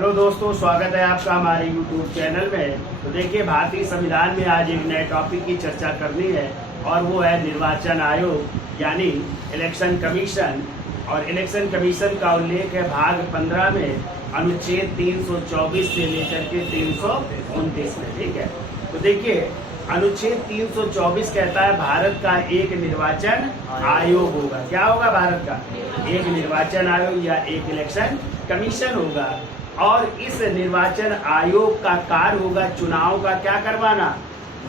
Hello दोस्तों, स्वागत है आपका हमारे YouTube चैनल में। तो देखिए, भारतीय संविधान में आज एक नए टॉपिक की चर्चा करनी है और वो है निर्वाचन आयोग यानी इलेक्शन कमीशन। और इलेक्शन कमीशन का उल्लेख है भाग 15 में अनुच्छेद 324 से लेकर के 329 में। ठीक है, तो देखिए अनुच्छेद 324 कहता है भारत का एक निर्वाचन आयोग होगा। क्या होगा? भारत का एक निर्वाचन आयोग या एक इलेक्शन कमीशन होगा। और इस निर्वाचन आयोग का कार्य होगा चुनाव का क्या करवाना,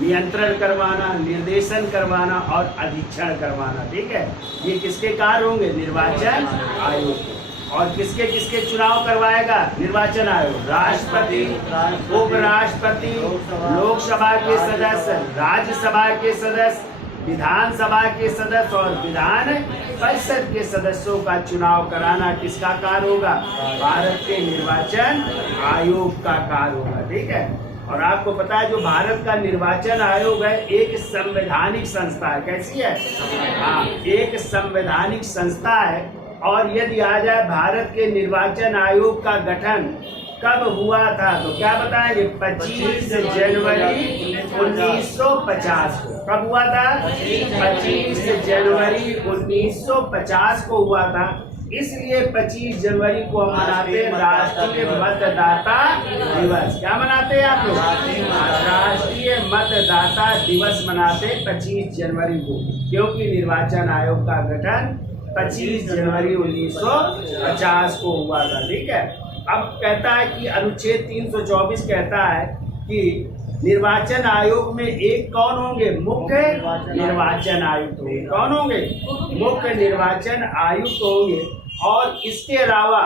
नियंत्रण करवाना, निर्देशन करवाना और अधीक्षण करवाना। ठीक है, ये किसके कार्य होंगे? निर्वाचन आयोग के। और किसके किसके चुनाव करवाएगा निर्वाचन आयोग? राष्ट्रपति, उपराष्ट्रपति, लोकसभा के सदस्य, राज्यसभा के सदस्य, विधानसभा के सदस्य और विधान परिषद के सदस्यों का चुनाव कराना किसका कार्य होगा? भारत के निर्वाचन आयोग का कार्य होगा। ठीक है, और आपको पता है जो भारत का निर्वाचन आयोग है एक संवैधानिक संस्था है। कैसी है? हाँ, एक संवैधानिक संस्था है। और यदि आ जाए भारत के निर्वाचन आयोग का गठन कब हुआ था तो क्या बताएंगे? 25 जनवरी 1950 को। कब हुआ था? 25 जनवरी 1950 को हुआ था। इसलिए 25 जनवरी को हम मनाते हैं राष्ट्रीय मतदाता दिवस। क्या मनाते हैं आप लोग? राष्ट्रीय मतदाता दिवस मनाते 25 जनवरी को, क्योंकि निर्वाचन आयोग का गठन 25 जनवरी 1950 को हुआ था। ठीक है, अब कहता है कि अनुच्छेद 324 कहता है कि निर्वाचन आयोग में एक कौन होंगे? मुख्य निर्वाचन आयुक्त होंगे। कौन होंगे? मुख्य निर्वाचन आयुक्त होंगे। और इसके अलावा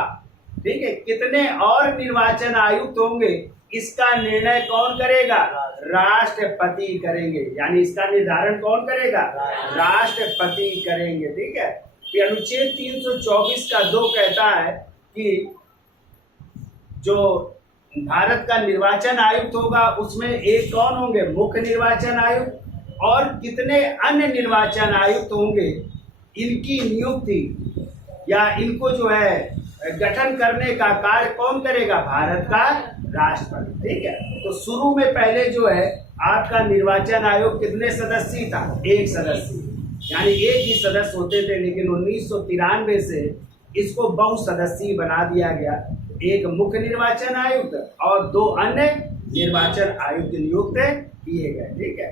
ठीक है कितने और निर्वाचन आयुक्त होंगे इसका निर्णय कौन करेगा? राष्ट्रपति करेंगे। यानी इसका निर्धारण कौन करेगा? राष्ट्रपति करेंगे। ठीक है, ये अनुच्छेद 324 का 2 कहता है कि जो भारत का निर्वाचन आयुक्त होगा उसमें एक कौन होंगे? मुख्य निर्वाचन आयुक्त। और कितने अन्य निर्वाचन आयुक्त होंगे इनकी नियुक्ति या इनको जो है गठन करने का कार्य कौन करेगा? भारत का राष्ट्रपति। ठीक है, तो शुरू में पहले जो है आपका निर्वाचन आयोग कितने सदस्य था? एक सदस्य, यानी एक ही सदस्य होते थे। लेकिन 1993 से इसको बहुसदस्यीय बना दिया गया। एक मुख्य निर्वाचन आयुक्त और 2 अन्य निर्वाचन आयुक्त नियुक्त किए गए। ठीक है,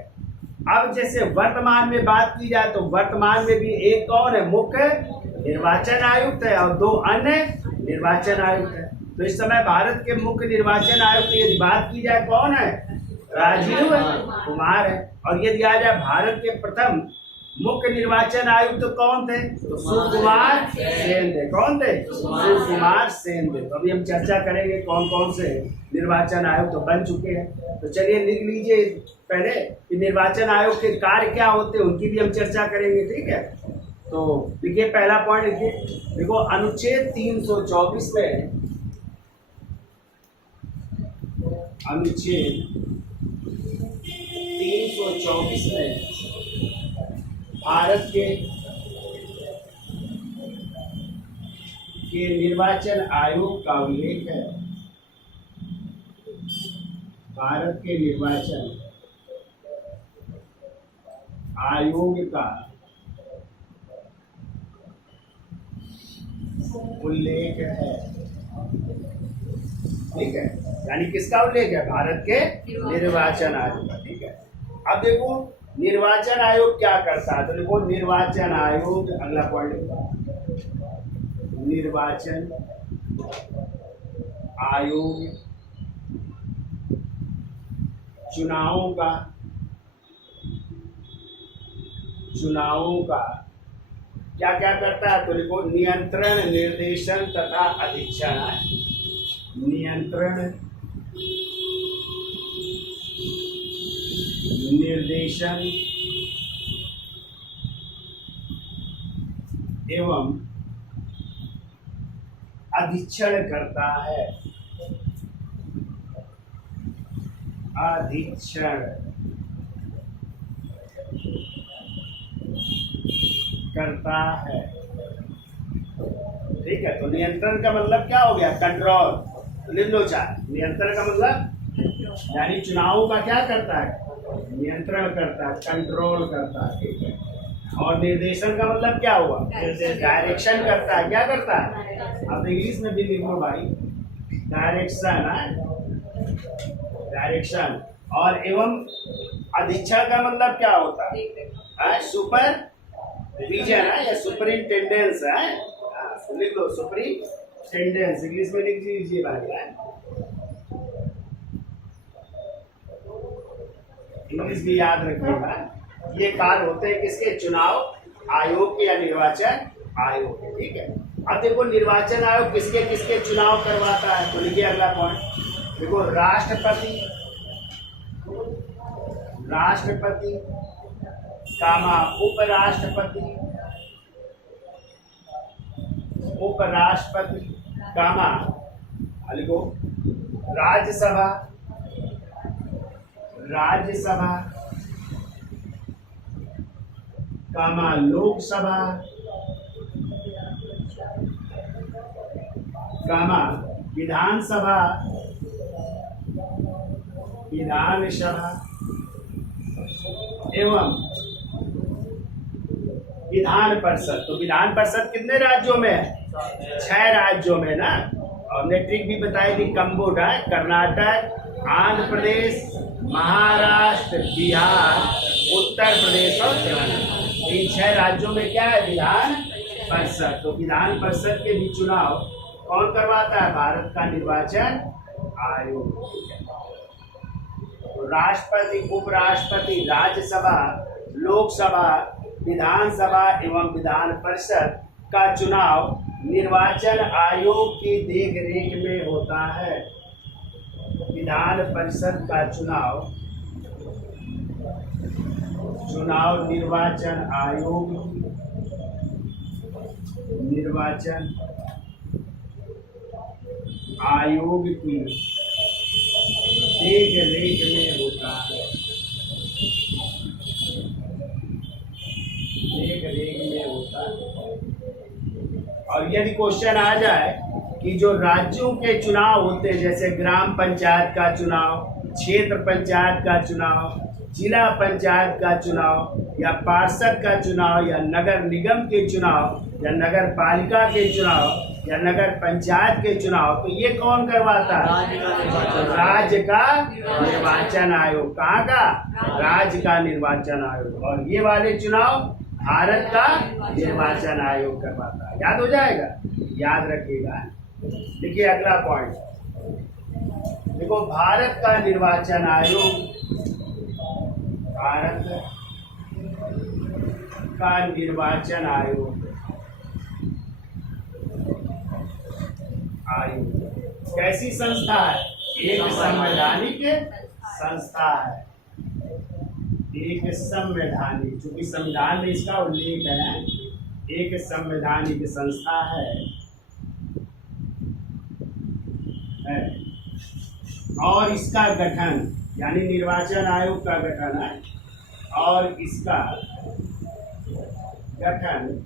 अब जैसे वर्तमान में बात की जाए तो वर्तमान में भी एक कौन है? मुख्य निर्वाचन आयुक्त है और 2 अन्य निर्वाचन आयुक्त है। तो इस समय भारत के मुख्य निर्वाचन आयुक्त यदि बात की जाए कौन है? राजीव कुमार है। और यदि आ जाए भारत के प्रथम मुख्य निर्वाचन आयुक्त तो कौन थे? तो सुकुमार सेन थे। कौन थे? सुकुमार सेन थे। तो अभी हम चर्चा करेंगे कौन कौन से निर्वाचन आयुक्त तो बन चुके हैं। तो चलिए लिख लीजिए पहले कि निर्वाचन आयोग के कार्य क्या होते हैं, उनकी भी हम चर्चा करेंगे। ठीक है, तो देखिए पहला पॉइंट लिखिए। देखो अनुच्छेद 324 में, अनुच्छेद 324 में भारत के निर्वाचन आयोग का उल्लेख है। भारत के निर्वाचन आयोग का उल्लेख है। ठीक है, यानी किसका उल्लेख है? भारत के निर्वाचन आयोग का। ठीक है, अब देखो निर्वाचन आयोग क्या करता है। तो देखो निर्वाचन आयोग, अगला पॉइंट, निर्वाचन आयोग चुनावों का क्या क्या करता है? तो देखो नियंत्रण, निर्देशन तथा अधीक्षण है। नियंत्रण, निर्देशन एवं अधीक्षण करता है। अधीक्षण करता है। ठीक है, तो नियंत्रण का मतलब क्या हो गया? कंट्रोल। लिख लो 4। नियंत्रण का मतलब यानी चुनावों का क्या करता है, नियंत्रण करता है, कंट्रोल करता है, ठीक है। और निर्देशन का मतलब क्या हुआ, डायरेक्शन करता है, क्या करता है। अब इंग्लिश में भी लिख लो भाई, डायरेक्शन है, डायरेक्शन। और एवं अधीक्षण का मतलब क्या होता है, सुपर विजन है या सुपरिंटेंडेंस है। तो लिख लो सुपरिंटेंडेंस, इंग्लिश में लिख लीजिए भाई, इंग्लिश भी याद रखिएगा। ये कार्य होते हैं किसके, चुनाव आयोग के या निर्वाचन आयोग के, ठीक है। अब देखो निर्वाचन आयोग किसके किसके चुनाव करवाता है, तो लिखिए अगला पॉइंट। देखो राष्ट्रपति, राष्ट्रपति कामा उपराष्ट्रपति, उपराष्ट्रपति कामा लिखो राज्यसभा, राज्यसभा कामा लोकसभा कामा विधानसभा, विधानसभा एवं विधान परिषद। तो विधान परिषद कितने राज्यों में है, 6 राज्यों में ना। और हमने ट्रिक भी बताई थी, कंबोडा, कर्नाटक, आंध्र प्रदेश, महाराष्ट्र, बिहार, उत्तर प्रदेश और तेलंगाना। इन 6 राज्यों में क्या है, विधान परिषद। तो विधान परिषद के भी चुनाव कौन करवाता है, भारत का निर्वाचन आयोग। तो राष्ट्रपति, उपराष्ट्रपति, राज्यसभा, लोकसभा, विधानसभा एवं विधान परिषद का चुनाव निर्वाचन आयोग की देखरेख में होता है। विधान परिषद का चुनाव निर्वाचन आयोग, निर्वाचन आयोग की देख रेख में होता है, देख रेख में होता है। और यदि क्वेश्चन आ जाए कि जो राज्यों के चुनाव होते हैं, जैसे ग्राम पंचायत का चुनाव, क्षेत्र पंचायत का चुनाव, जिला पंचायत का चुनाव, या पार्षद का चुनाव, या नगर निगम के चुनाव, या नगर पालिका के चुनाव, या नगर पंचायत के चुनाव, तो ये कौन करवाता है, राज्य का निर्वाचन आयोग। कहाँ का, राज्य का निर्वाचन आयोग। और ये वाले चुनाव भारत का निर्वाचन आयोग करवाता है। याद हो जाएगा, याद रखिएगा। देखिए अगला पॉइंट, देखो भारत का निर्वाचन आयोग, भारत का निर्वाचन आयोग, कैसी संस्था है, एक संवैधानिक संस्था है, एक संवैधानिक, चूंकि संविधान में इसका उल्लेख है, एक संवैधानिक संस्था है। और इसका गठन यानी निर्वाचन आयोग का गठन है, और इसका गठन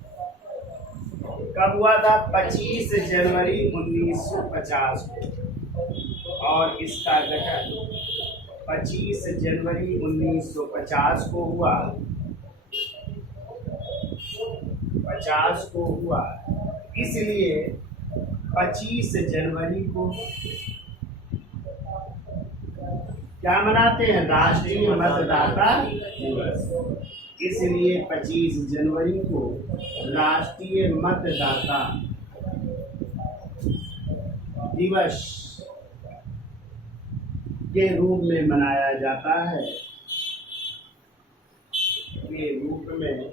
कब हुआ था, 25 जनवरी 1950 को। और इसका गठन 25 जनवरी 1950 को हुआ, 50 को हुआ। इसलिए 25 जनवरी को क्या मनाते हैं, राष्ट्रीय मतदाता दिवस। इसलिए 25 जनवरी को राष्ट्रीय मतदाता दिवस के रूप में मनाया जाता है, के रूप में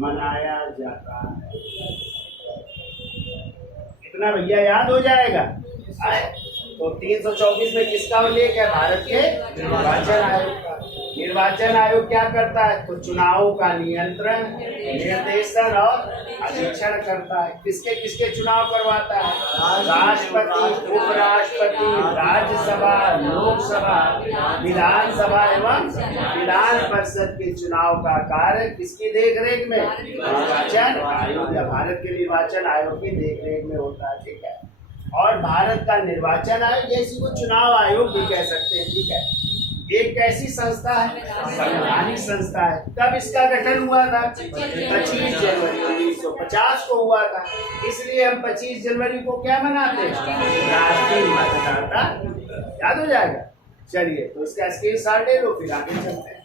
मनाया जाता है। इतना भैया याद हो जाएगा। तो 324 में किसका उल्लेख है, भारत के निर्वाचन आयोग का। निर्वाचन आयोग क्या करता है, तो चुनावों का नियंत्रण, निर्देशन और अधीक्षण करता है। किसके किसके चुनाव करवाता है, राष्ट्रपति, उपराष्ट्रपति, राज्यसभा, लोकसभा, विधानसभा एवं विधान परिषद के चुनाव का कार्य किसकी देखरेख में, निर्वाचन आयोग या भारत के निर्वाचन आयोग की देखरेख में होता है। ठीक है। और भारत का निर्वाचन आयोग, या इसी को चुनाव आयोग भी कह सकते हैं, ठीक है। एक कैसी संस्था है? संवैधानिक संस्था है। कब इसका गठन हुआ था? 25 जनवरी 1950 को हुआ था। इसलिए हम 25 जनवरी को क्या मनाते हैं? राष्ट्रीय मतदाता। याद हो जाएगा। चलिए, तो इसका स्क्रीनशॉट ले लो, फिर आगे चलते हैं।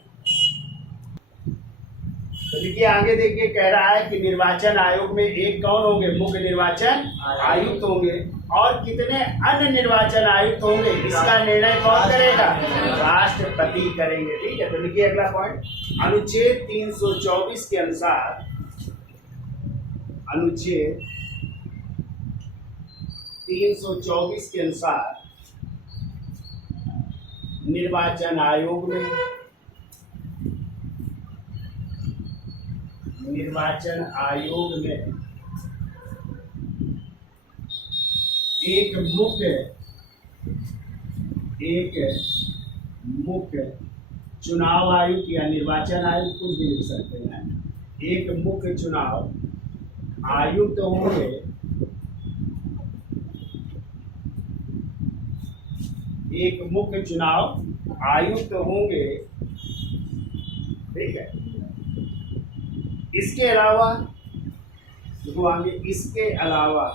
तो देखिए आगे देखिए, कह रहा है कि निर्वाचन आयोग में एक कौन होंगे? मुख्य निर्वाचन आयुक्त होंगे। और कितने अन्य निर्वाचन आयुक्त होंगे? इसका निर्णय कौन करेगा? राष्ट्रपति करेंगे, ठीक है। तो देखिए अगला पॉइंट, अनुच्छेद 324 के अनुसार, अनुच्छेद 324 के अनुसार निर्वाचन आयोग में एक मुख्य चुनाव आयुक्त या निर्वाचन आयुक्त, कुछ भी लिख सकते हैं। एक मुख्य चुनाव आयुक्त होंगे, एक मुख्य चुनाव आयुक्त होंगे, ठीक है। इसके अलावा देखो आगे, इसके अलावा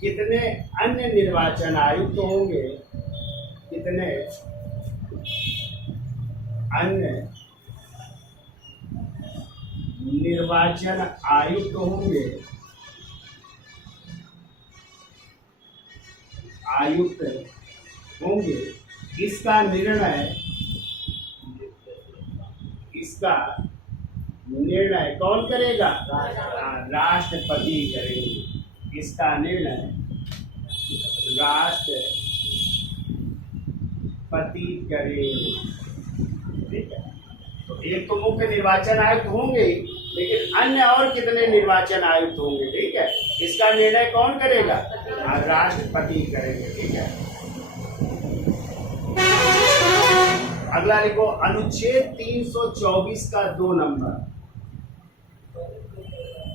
कितने अन्य निर्वाचन आयुक्त होंगे? कितने अन्य निर्वाचन आयुक्त होंगे, इसका निर्णय कौन करेगा? राष्ट्रपति करेंगे। इसका निर्णय राष्ट्रपति करेंगे, ठीक है। तो एक तो मुख्य निर्वाचन आयुक्त होंगे, लेकिन अन्य और कितने निर्वाचन आयुक्त होंगे, ठीक है। इसका निर्णय कौन करेगा? राष्ट्रपति करेंगे, ठीक है। अगला लिखो, अनुच्छेद 324 का 2 नंबर,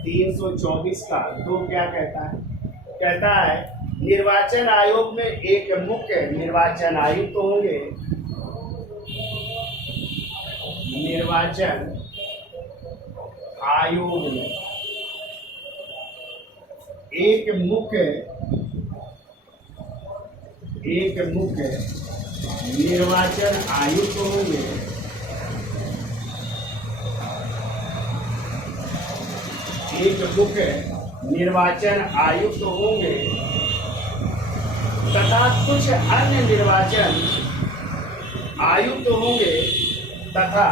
324 का 2 क्या कहता है? कहता है निर्वाचन आयोग में एक मुख्य निर्वाचन आयुक्त होंगे, निर्वाचन आयोग में एक मुख्य निर्वाचन आयुक्त होंगे, एक मुख्य निर्वाचन आयुक्त होंगे तथा कुछ अन्य निर्वाचन आयुक्त होंगे तथा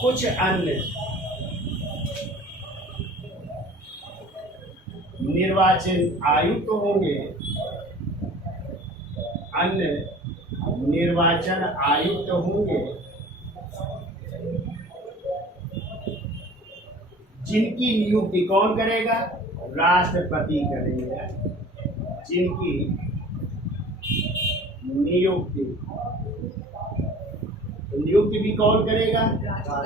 कुछ अन्य निर्वाचन आयुक्त होंगे, अन्य निर्वाचन आयुक्त होंगे जिनकी नियुक्ति कौन करेगा? राष्ट्रपति करेगा। जिनकी नियुक्ति भी कौन करेगा?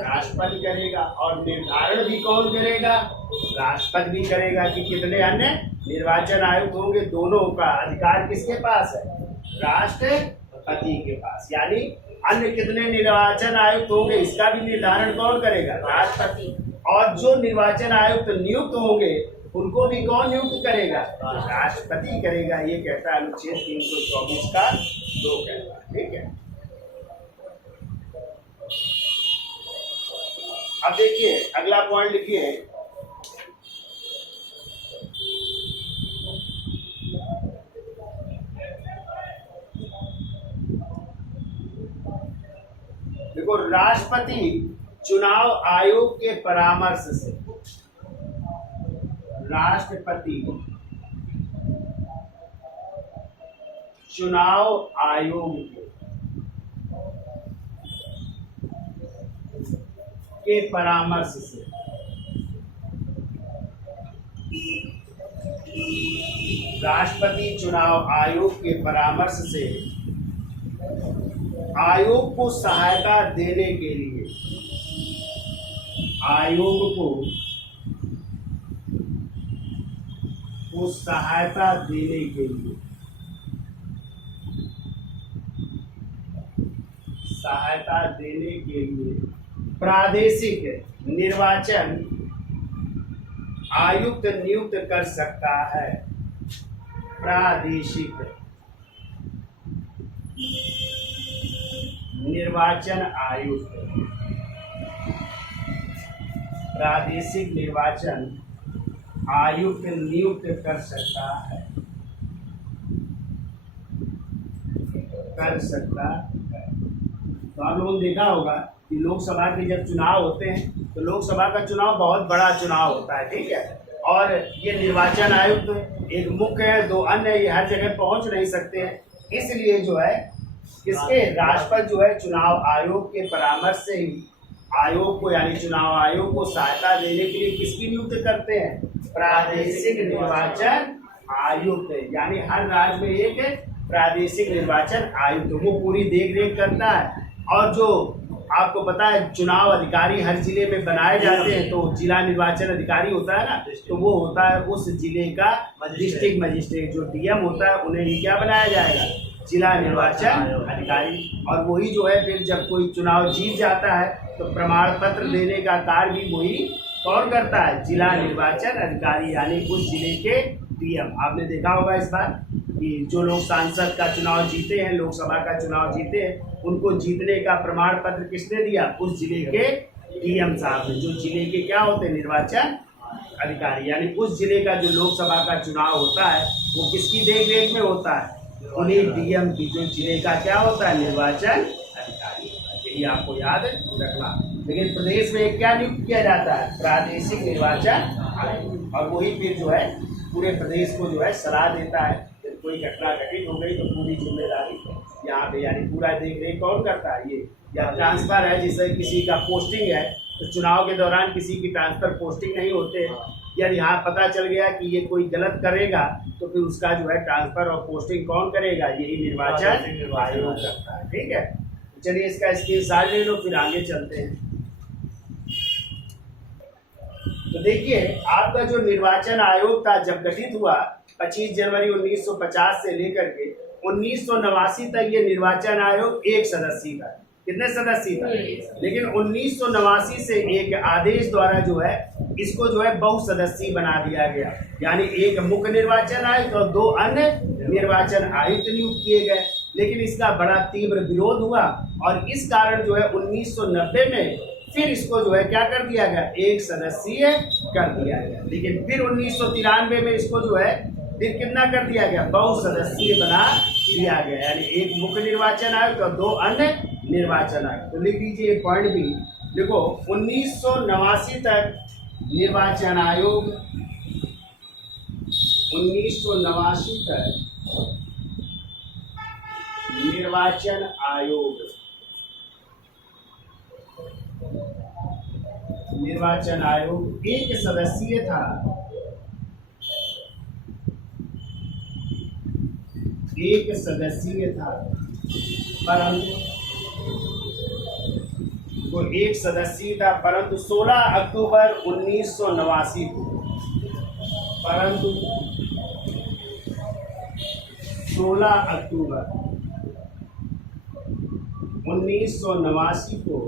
राष्ट्रपति करेगा। और निर्धारण भी कौन करेगा? राष्ट्रपति भी करेगा कि कितने अन्य निर्वाचन आयुक्त होंगे। दोनों का अधिकार किसके पास है? राष्ट्रपति के पास। यानी अन्य कितने निर्वाचन आयुक्त होंगे इसका भी निर्धारण कौन करेगा? राष्ट्रपति। और जो निर्वाचन आयुक्त नियुक्त होंगे उनको भी कौन नियुक्त करेगा? राष्ट्रपति करेगा। ये कहता है अनुच्छेद 324 का 2 कहता है, ठीक है। अब देखिए अगला पॉइंट लिखिए, देखो राष्ट्रपति चुनाव आयोग के परामर्श से, राष्ट्रपति चुनाव आयोग के परामर्श से राष्ट्रपति चुनाव आयोग के परामर्श से आयोग को सहायता देने के लिए आयोग को सहायता देने के लिए प्रादेशिक निर्वाचन आयुक्त नियुक्त कर सकता है। प्रादेशिक निर्वाचन आयुक्त नियुक्त कर सकता है। तो आप लोगों ने देखा होगा कि लोकसभा के जब चुनाव होते हैं तो लोकसभा का चुनाव बहुत बड़ा चुनाव होता है, ठीक है। और ये निर्वाचन आयुक्त एक मुख्य है, दो अन्य ये हर जगह पहुंच नहीं सकते हैं, इसलिए जो है इसके राष्ट्रपति जो है चुनाव आयोग के परामर्श से ही आयोग को यानी चुनाव आयोग को सहायता देने के लिए किसकी नियुक्त करते हैं? प्रादेशिक निर्वाचन आयुक्त, यानी हर राज्य में एक प्रादेशिक निर्वाचन आयुक्त, वो पूरी देख रेख करता है। और जो आपको पता है चुनाव अधिकारी हर जिले में बनाए जाते हैं, तो जिला निर्वाचन अधिकारी होता है ना, तो वो होता है उस जिले का डिस्ट्रिक्ट मजिस्ट्रेट। जो डीएम होता है उन्हें ही क्या बनाया जाएगा? जिला निर्वाचन अधिकारी। और वही जो है फिर जब कोई चुनाव जीत जाता है तो प्रमाण पत्र देने का कार्य भी वही कौन करता है? जिला निर्वाचन अधिकारी, यानी उस जिले के डीएम। आपने देखा होगा इस बार कि जो लोग सांसद का चुनाव जीते हैं, लोकसभा का चुनाव जीते हैं, उनको जीतने का प्रमाण पत्र किसने दिया? उस जिले के डीएम साहब ने, जो जिले के क्या होते हैं? निर्वाचन अधिकारी। यानी उस जिले का जो लोकसभा का चुनाव होता है वो किसकी देख रेख में होता है? उन्हीं डीएम की, जो जिले का क्या होता है? निर्वाचन अधिकारी। यही आपको याद रखना। लेकिन प्रदेश में क्या नियुक्त किया जाता है? प्रादेशिक निर्वाचन आयोग। और वही फिर जो है पूरे प्रदेश को जो है सलाह देता है। जब कोई घटना घटित हो गई तो पूरी जिम्मेदारी यहाँ पे यानी पूरा देख रेख कौन करता है? ये। या ट्रांसफर है, जैसे किसी का पोस्टिंग है तो चुनाव के दौरान किसी की ट्रांसफर पोस्टिंग नहीं होते, यदि यहाँ पता चल गया कि ये कोई गलत करेगा तो फिर उसका जो है ट्रांसफर और पोस्टिंग कौन करेगा? यही निर्वाचन आयोग करता है, ठीक है। चलिए इसका स्क्रीनशॉट ले लो, फिर आगे चलते हैं। तो देखिए आपका जो निर्वाचन आयोग था जब गठित हुआ 25 जनवरी 1950 से लेकर के 1989 तक ये निर्वाचन आयोग एक सदस्यीय था। कितने सदस्य था? लेकिन 1989 से एक आदेश द्वारा जो है इसको जो है बहुसदस्यीय बना दिया गया, यानी एक मुख्य निर्वाचन आयुक्त और दो अन्य निर्वाचन आयुक्त नियुक्त किए गए। लेकिन इसका बड़ा तीव्र विरोध हुआ और इस कारण जो है 1990 में फिर इसको जो है क्या कर दिया गया? एक सदस्यीय कर दिया गया। लेकिन फिर 1993 में इसको जो है फिर कितना कर दिया गया? बहुसदस्यीय बना दिया गया, यानी एक मुख्य निर्वाचन आयुक्त और दो अन्य निर्वाचन आयुक्त। तो लिख लीजिए पॉइंट भी, देखो 1989 तक निर्वाचन आयोग 1989 तक निर्वाचन आयोग एक सदस्यीय था। परंतु वो एक सदस्यीय था, परंतु 16 अक्टूबर 1989 को 16 अक्टूबर 1989 को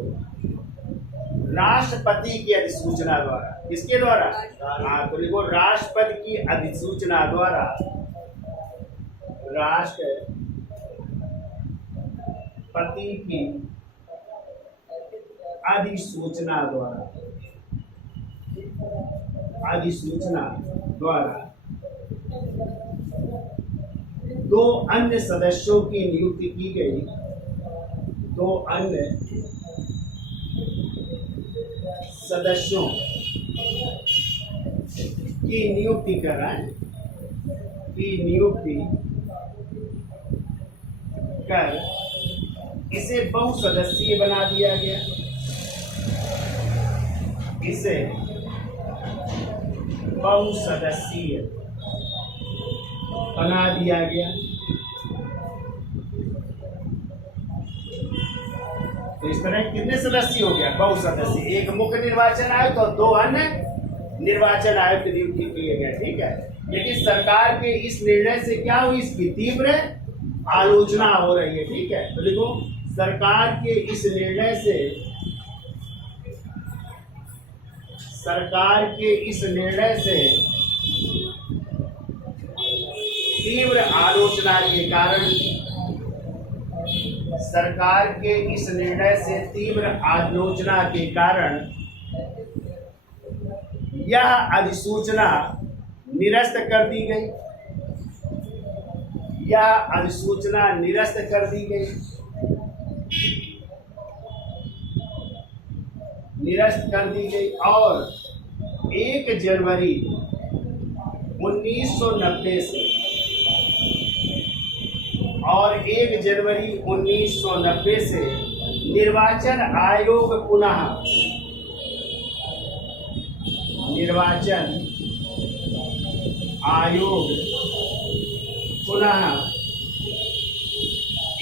राष्ट्रपति की अधिसूचना द्वारा, किसके द्वारा? हाँ, तो लिखो राष्ट्रपति की अधिसूचना द्वारा, राष्ट्रपति की अधिसूचना द्वारा दो अन्य सदस्यों की नियुक्ति की गई। दो अन्य सदस्यों की नियुक्ति कर इसे बहुसदस्यीय बना दिया गया। इसे बहुसदस्यीय बना दिया गया। तो तो इस तरह कितने सदस्य हो गया, बहुसदस्य। एक मुख्य निर्वाचन आयुक्त और 2 अन्य निर्वाचन आयुक्त नियुक्ति किए गए, ठीक है। लेकिन सरकार के इस निर्णय से क्या हुई, इसकी तीव्र आलोचना हो रही है, ठीक है। तो देखो, सरकार के इस निर्णय से, तीव्र आलोचना के कारण, सरकार के इस निर्णय से तीव्र आलोचना के कारण यह अधिसूचना निरस्त कर दी गई। यह अधिसूचना निरस्त कर दी गई। निरस्त कर दी गई और 1 जनवरी 1990 से 1 जनवरी 1990 से निर्वाचन आयोग पुनः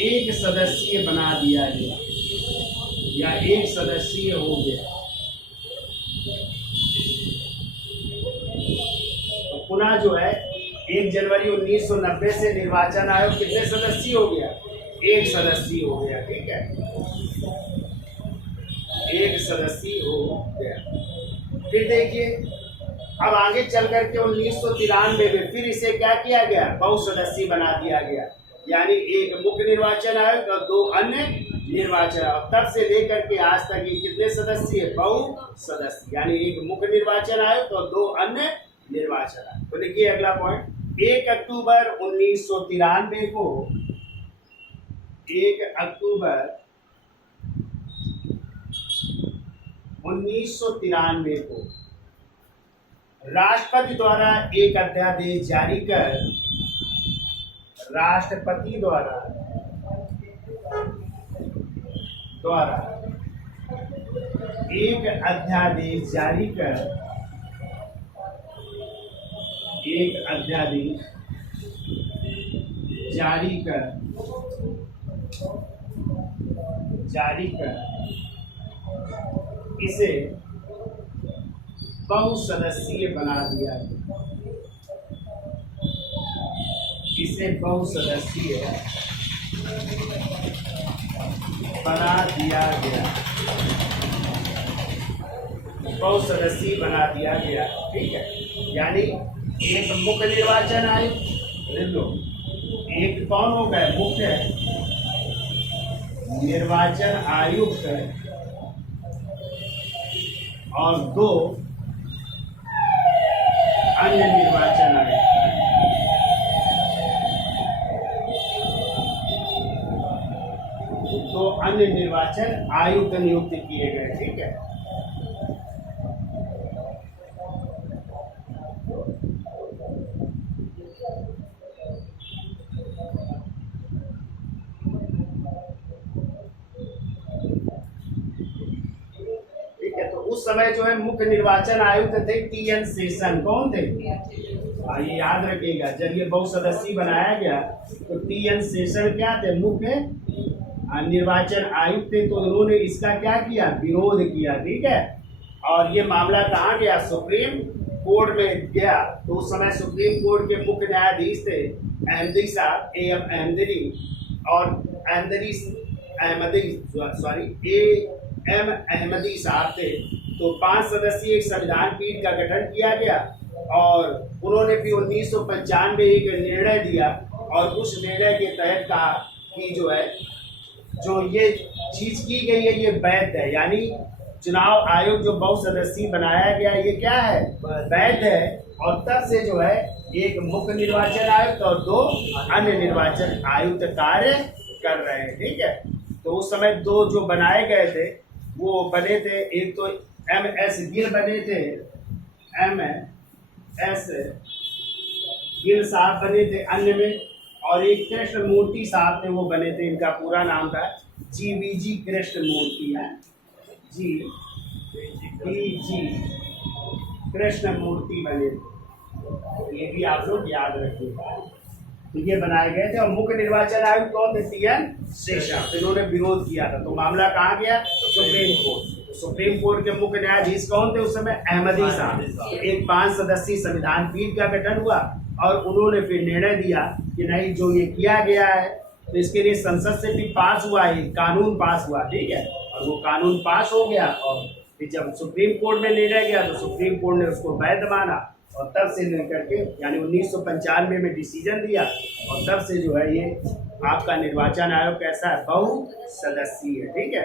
1 सदस्यीय बना दिया गया या 1 सदस्यीय हो गया। तो पुनः जो है 1 जनवरी 1990 से निर्वाचन आयोग कितने सदस्यीय हो गया, 1 सदस्यीय हो गया, ठीक है, 1 सदस्यीय हो गया। फिर देखिए, अब आगे चल करके 1993 में फिर इसे क्या किया गया, बहुसदस्यीय बना दिया गया। यानी 1 मुख्य निर्वाचन आयोग और 2 अन्य निर्वाचन आयोग। तब से लेकर के आज तक ये कितने सदस्य, बहुसदस्य। यानी 1 मुख्य निर्वाचन आयोग और 2 अन्य निर्वाचन आयोग। तो देखिए अगला पॉइंट, 1 अक्टूबर 1993 को 1 अक्टूबर 1993 को राष्ट्रपति द्वारा एक अध्यादेश जारी कर, राष्ट्रपति द्वारा एक अध्यादेश जारी कर, एक अध्यादेश जारी कर इसे बहुसदस्यीय बना दिया गया। इसे बहुसदस्यीय बना दिया गया, बहुसदस्यीय बना दिया गया, ठीक है। यानी 1 मुख्य निर्वाचन आयुक्त, एक कौन हो गए, मुख्य निर्वाचन आयुक्त और 2 अन्य निर्वाचन आयुक्त। तो अन्य निर्वाचन आयुक्त नियुक्त किए गए, ठीक है। उस समय जो है मुख्य निर्वाचन आयुक्त थे TN शेषन। कौन थे, ये याद रखिएगा। जब ये बहुसदस्यीय बनाया गया तो TN शेषन क्या थे, मुख्य निर्वाचन आयुक्त थे। तो उन्होंने इसका क्या किया, विरोध किया, ठीक है। और ये मामला कहाँ गया, सुप्रीम कोर्ट में गया। तो उस समय सुप्रीम कोर्ट के मुख्य न्यायाधीश थे अहमदी साहब, AM अहमदी और AM अहमदी साहब थे। तो 5 सदस्यीय एक संविधान पीठ का गठन किया गया और उन्होंने भी 1995 में एक निर्णय दिया और उस निर्णय के तहत कहा कि जो है, जो ये चीज की गई है ये वैध है। यानी चुनाव आयोग जो बहुसदस्यीय बनाया गया ये क्या है, वैध है। और तब से जो है 1 मुख्य निर्वाचन आयुक्त और 2 अन्य निर्वाचन आयुक्त कार्य कर रहे हैं, ठीक है। तो उस समय 2 जो बनाए गए थे वो बने थे, एक तो MS गिल बने थे, MS गिल साहब बने थे अन्य में, और एक कृष्णमूर्ति साहब थे, वो बने थे, इनका पूरा नाम था GVG कृष्णमूर्ति है, GVG कृष्णमूर्ति बने थे। ये भी आप लोग याद रखिएगा। तो ये बनाए गए थे। और मुख्य निर्वाचन आयुक्त कौन थे? टी.एन. शेषन। तो इन्होंने विरोध किया था, तो मामला कहाँ गया? Supreme court. सुप्रीम कोर्ट के मुख्य न्यायाधीश कौन थे उस समय? अहमदी साहब। तो एक 5 सदस्यीय संविधान पीठ का गठन हुआ और उन्होंने फिर निर्णय दिया कि नहीं, जो ये किया गया है तो इसके लिए संसद से भी पास हुआ, एक कानून पास हुआ, ठीक है, और वो कानून पास हो गया। और फिर जब सुप्रीम कोर्ट में निर्णय गया तो सुप्रीम कोर्ट ने उसको वैध माना और तब से लेकर के यानी 1995 में डिसीजन दिया और तब से जो है ये आपका निर्वाचन आयोग कैसा है? बहुसदस्यीय है, ठीक है।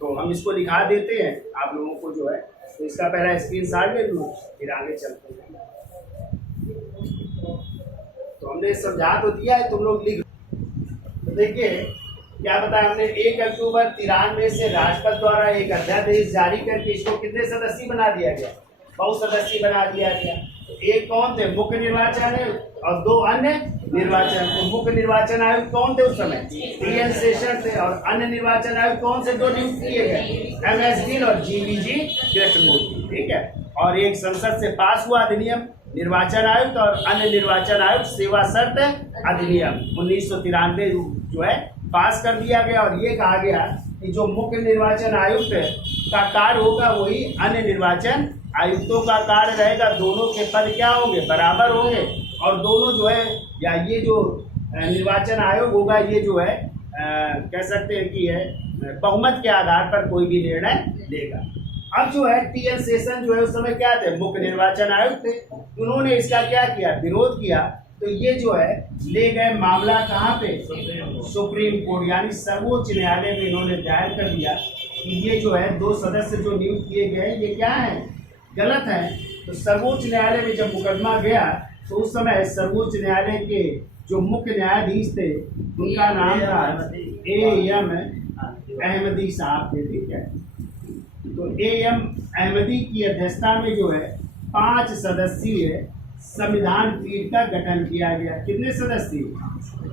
तो हम इसको लिखा देते हैं आप लोगों को जो है, तो इसका पहला स्क्रीनशॉट ले लूँ, फिर आगे चलते हैं। तो हमने समझा तो दिया है, तुम लोग लिख। तो देखिए क्या बताया हमने, 1 अक्टूबर 93 से राष्ट्रपति द्वारा एक अध्यादेश जारी करके इसको कितने सदस्यीय बना दिया गया? बहुसदस्यीय बना दिया गया। तो एक कौन थे? मुख्य निर्वाचन आयुक्त और 2 अन्य निर्वाचन। तो मुख्य निर्वाचन आयुक्त कौन थे उस समय? टी.एन. शेषन थे। और अन्य निर्वाचन आयुक्त कौन से 2 नियुक्त किए गए? M.S. गिल और G.V.G. कृष्णमूर्ति, ठीक है। और एक संसद से पास हुआ अधिनियम निर्वाचन आयुक्त और अन्य निर्वाचन आयुक्त सेवा शर्त अधिनियम 1993 जो है पास कर दिया गया। और ये कहा गया कि जो मुख्य निर्वाचन आयुक्त का कार्य होगा वही अन्य निर्वाचन आयुक्तों का कार्य रहेगा। दोनों के पद क्या होंगे? बराबर होंगे। और दोनों जो है या ये जो निर्वाचन आयोग होगा ये जो है कह सकते हैं कि है बहुमत के आधार पर कोई भी निर्णय लेगा। अब जो है टी.एन. शेषन जो है उस समय क्या थे? मुख्य निर्वाचन आयुक्त थे। उन्होंने इसका क्या किया? विरोध किया। तो ये जो है ले गए मामला कहाँ पे? सुप्रीम कोर्ट यानी सर्वोच्च न्यायालय में इन्होंने दायर कर दिया कि ये जो है 2 सदस्य जो नियुक्त किए गए ये क्या है? गलत है। तो सर्वोच्च न्यायालय में जब मुकदमा गया तो उस समय सर्वोच्च न्यायालय के जो मुख्य न्यायाधीश थे उनका नाम था A.M. अहमदी साहब थे, ठीक है। तो A.M. अहमदी की अध्यक्षता में जो है 5 सदस्यीय संविधान पीठ का गठन किया गया। कितने सदस्यीय?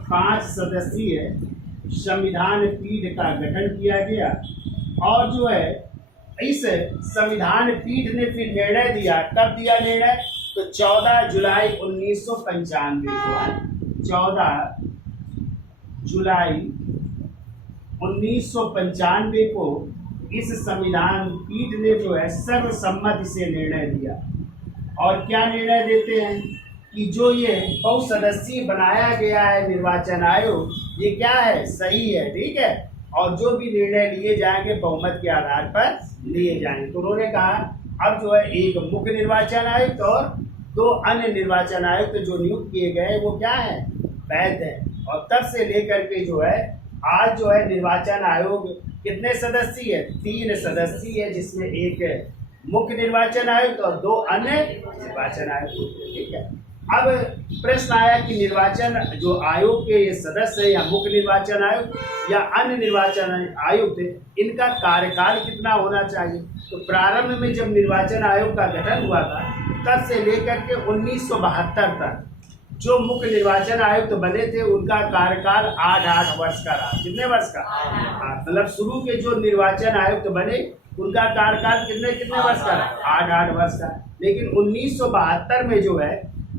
5 सदस्यीय संविधान पीठ का गठन किया गया। और जो है इस संविधान पीठ ने फिर निर्णय दिया। कब दिया निर्णय? तो 14 जुलाई 1995 को, 14 जुलाई 1995 को इस संविधान पीठ ने जो है सर्वसम्मति से निर्णय दिया। और क्या निर्णय देते हैं कि जो ये बहुसदस्यीय बनाया गया है निर्वाचन आयोग ये क्या है? सही है, ठीक है। और जो भी निर्णय लिए जाएंगे बहुमत के आधार पर लिए जाएंगे। तो उन्होंने कहा अब जो है एक मुख्य निर्वाचन आयुक्त और 2 अन्य निर्वाचन आयुक्त जो नियुक्त किए गए वो क्या है? वैध है। और तब से लेकर के जो है आज जो है निर्वाचन आयोग कितने सदस्यीय है? 3 सदस्यीय है, जिसमें एक मुख्य निर्वाचन आयुक्त और 2 अन्य निर्वाचन आयुक्त, ठीक है। अब प्रश्न आया कि निर्वाचन जो आयोग के ये सदस्य या मुख्य निर्वाचन आयुक्त या अन्य निर्वाचन आयुक्त इनका कार्यकाल कितना होना चाहिए? तो प्रारंभ में जब निर्वाचन आयोग का गठन हुआ था तब से लेकर के 1972 तक जो मुख्य निर्वाचन आयुक्त बने थे उनका कार्यकाल 8 वर्ष का रहा। कितने वर्ष का? मतलब शुरू के जो निर्वाचन आयुक्त बने उनका कार्यकाल कितने वर्ष का रहा? 8 वर्ष का। लेकिन 1972 में जो है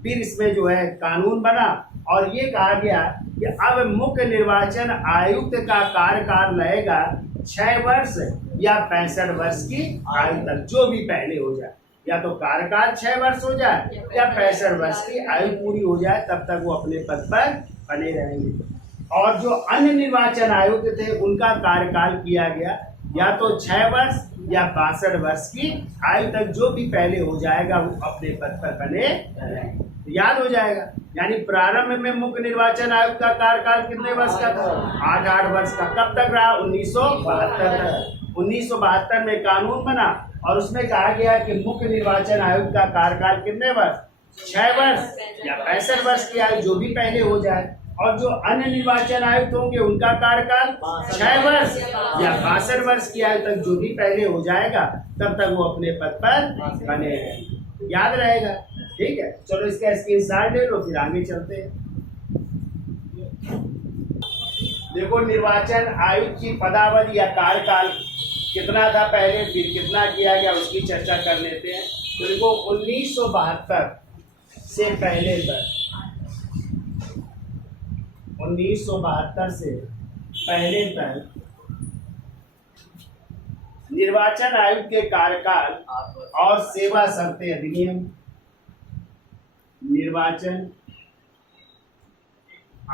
फिर इसमें जो है कानून बना और ये कहा गया कि अब मुख्य निर्वाचन आयुक्त का कार्यकाल रहेगा 6 वर्ष या 65 वर्ष की आयु तक, जो भी पहले हो जाए। या तो कार्यकाल 6 वर्ष हो जाए या 65 वर्ष की आयु पूरी हो जाए, तब तक वो अपने पद पर बने रहेंगे। और जो अन्य निर्वाचन आयुक्त थे उनका कार्यकाल किया गया या तो 6 वर्ष या 62 वर्ष की आयु तक, जो भी पहले हो जाएगा वो अपने पद पर बने रहेंगे। याद हो जाएगा। यानी प्रारंभ में मुख्य निर्वाचन आयुक्त का कार्यकाल कितने वर्ष का था? 8 वर्ष का। कब तक रहा? 1972 तक। 1972 में कानून बना और उसमें कहा गया कि मुख्य निर्वाचन आयुक्त का कार्यकाल कितने वर्ष? 6 वर्ष या 65 वर्ष की आयु, जो भी पहले हो जाए। और जो अन्य निर्वाचन आयुक्त होंगे उनका कार्यकाल 6 वर्ष या 62 वर्ष की आयु तक, जो भी पहले हो जाएगा तब तक वो अपने पद पर बने रहेंगे। याद रहेगा, ठीक है। चलो इसका स्क्रीनशॉट ले लो, फिर आगे चलते हैं। देखो निर्वाचन आयुक्त की पदावधि या कार्यकाल कितना था पहले, फिर कितना किया गया, उसकी चर्चा कर लेते हैं। तो देखो 1972 से पहले तक 1972 से पहले तक निर्वाचन आयुक्त के कार्यकाल और सेवा शर्तें अधिनियम, निर्वाचन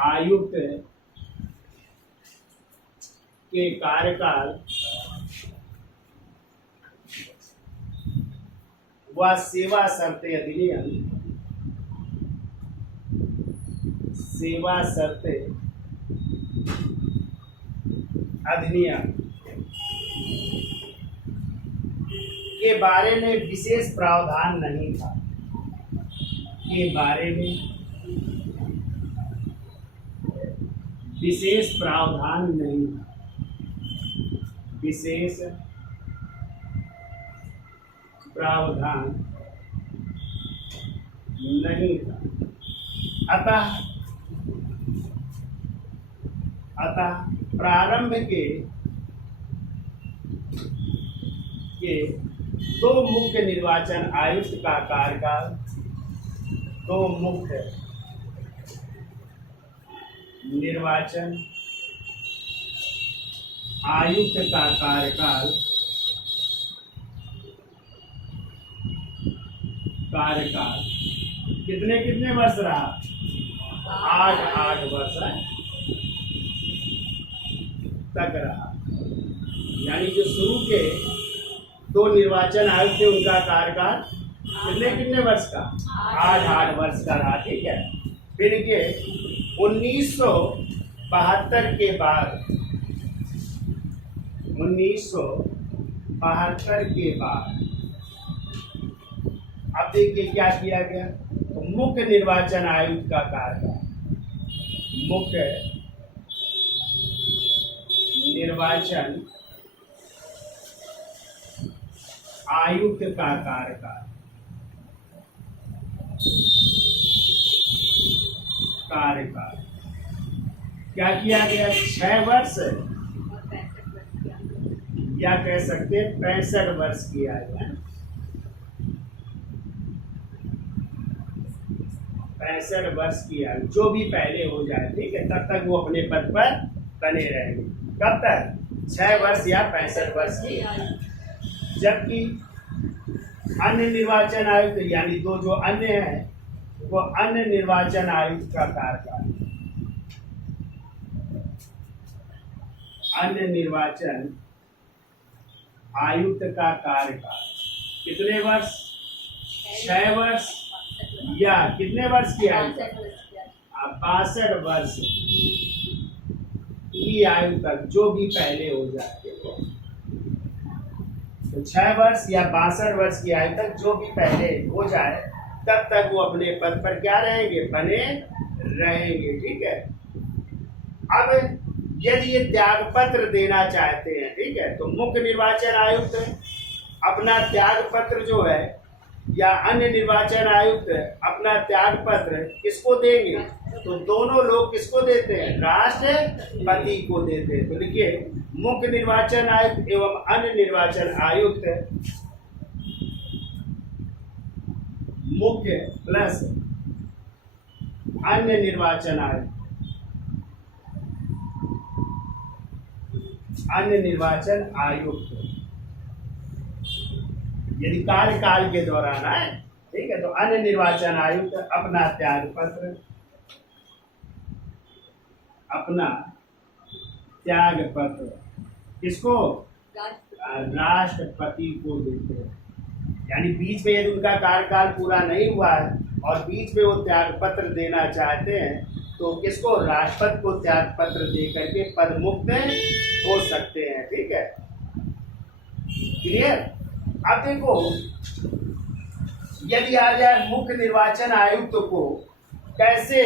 आयुक्त के कार्यकाल व सेवा शर्तें अधिनियम, सेवा शर्तें अधिनियम के बारे में विशेष प्रावधान नहीं था, के बारे में विशेष प्रावधान नहीं था, विशेष प्रावधान नहीं था। अतः प्रारंभ के दो मुख्य निर्वाचन आयुक्त का कार्यकाल, दो मुख्य निर्वाचन आयुक्त का कार्यकाल कितने कितने वर्ष रहा? 8 वर्ष तक रहा। यानी जो शुरू के दो निर्वाचन आयुक्त थे उनका कार्यकाल कितने कितने वर्ष का? 8 वर्ष का रहा। ठीक है। फिर ये 1972 के बाद 1972 के बाद अब देखिए क्या किया गया। तो मुख्य निर्वाचन आयुक्त का कार्यकाल, मुख्य निर्वाचन आयुक्त का कार्यकाल क्या किया गया? 6 वर्ष या कह सकते हैं 65 वर्ष किया गया। 65 वर्ष किया, जो भी पहले हो जाए। ठीक है। तब तक वो अपने पद पर बने रहेंगे। कब तक? 6 वर्ष या 65 वर्ष की। जबकि अन्य निर्वाचन आयुक्त यानी दो जो अन्य है वो अन्य निर्वाचन आयुक्त का कार्यकाल, अन्य निर्वाचन आयुक्त का कार्यकाल कितने वर्ष? 6 वर्ष या कितने वर्ष की आयु? 62 वर्ष की आयु तक, जो भी पहले हो जाए। तो 6 वर्ष या 62 वर्ष की आयु तक जो भी पहले हो जाए तब तक वो अपने पद पर क्या रहेंगे? बने रहेंगे। ठीक है। अब यदि ये त्याग पत्र देना चाहते हैं, ठीक है, तो मुख्य निर्वाचन आयुक्त अपना त्याग पत्र जो है या अन्य निर्वाचन आयुक्त अपना त्याग पत्र किसको देंगे? तो दोनों लोग किसको देते हैं? राष्ट्रपति को देते हैं। तो लिखिए मुख्य निर्वाचन आयुक्त एवं अन्य निर्वाचन आयुक्त, मुख्य प्लस अन्य निर्वाचन आयुक्त, अन्य निर्वाचन आयुक्त यदि कार्यकाल के दौरान आए, ठीक है, तो अन्य निर्वाचन आयुक्त अपना त्याग पत्र, अपना त्याग पत्र किसको? राष्ट्रपति को देते हैं। यानी बीच में यदि उनका कार्यकाल पूरा नहीं हुआ है और बीच में वो त्याग पत्र देना चाहते हैं तो किसको? राष्ट्रपति को त्याग पत्र दे करके पद मुक्त हो सकते हैं। ठीक है। क्लियर? अब देखो यदि आ जाए मुख्य निर्वाचन आयुक्त को कैसे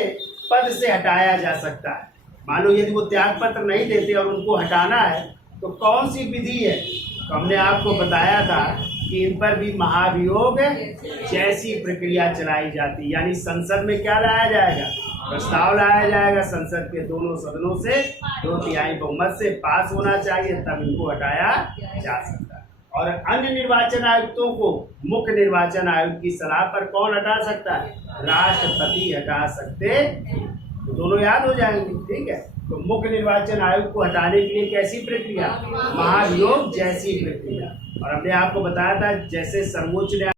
पद से हटाया जा सकता है। मान लो यदि वो त्याग पत्र नहीं देते और उनको हटाना है तो कौन सी विधि है? तो हमने आपको बताया था कि इन पर भी महाभियोग जैसी प्रक्रिया चलाई जाती, यानी संसद में क्या लाया जाएगा? प्रस्ताव लाया जाएगा। संसद के दोनों सदनों से 2/3 बहुमत से पास होना चाहिए, तब इनको हटाया जा सकता है। और अन्य निर्वाचन आयुक्तों को मुख्य निर्वाचन आयुक्त की सलाह पर कौन हटा सकता है? राष्ट्रपति हटा सकते तो दोनों याद हो जाएंगे। ठीक है, तो मुख्य निर्वाचन आयोग को हटाने के लिए कैसी प्रक्रिया, महाभियोग जैसी प्रक्रिया। और हमने आपको बताया था जैसे सर्वोच्च न्यायालय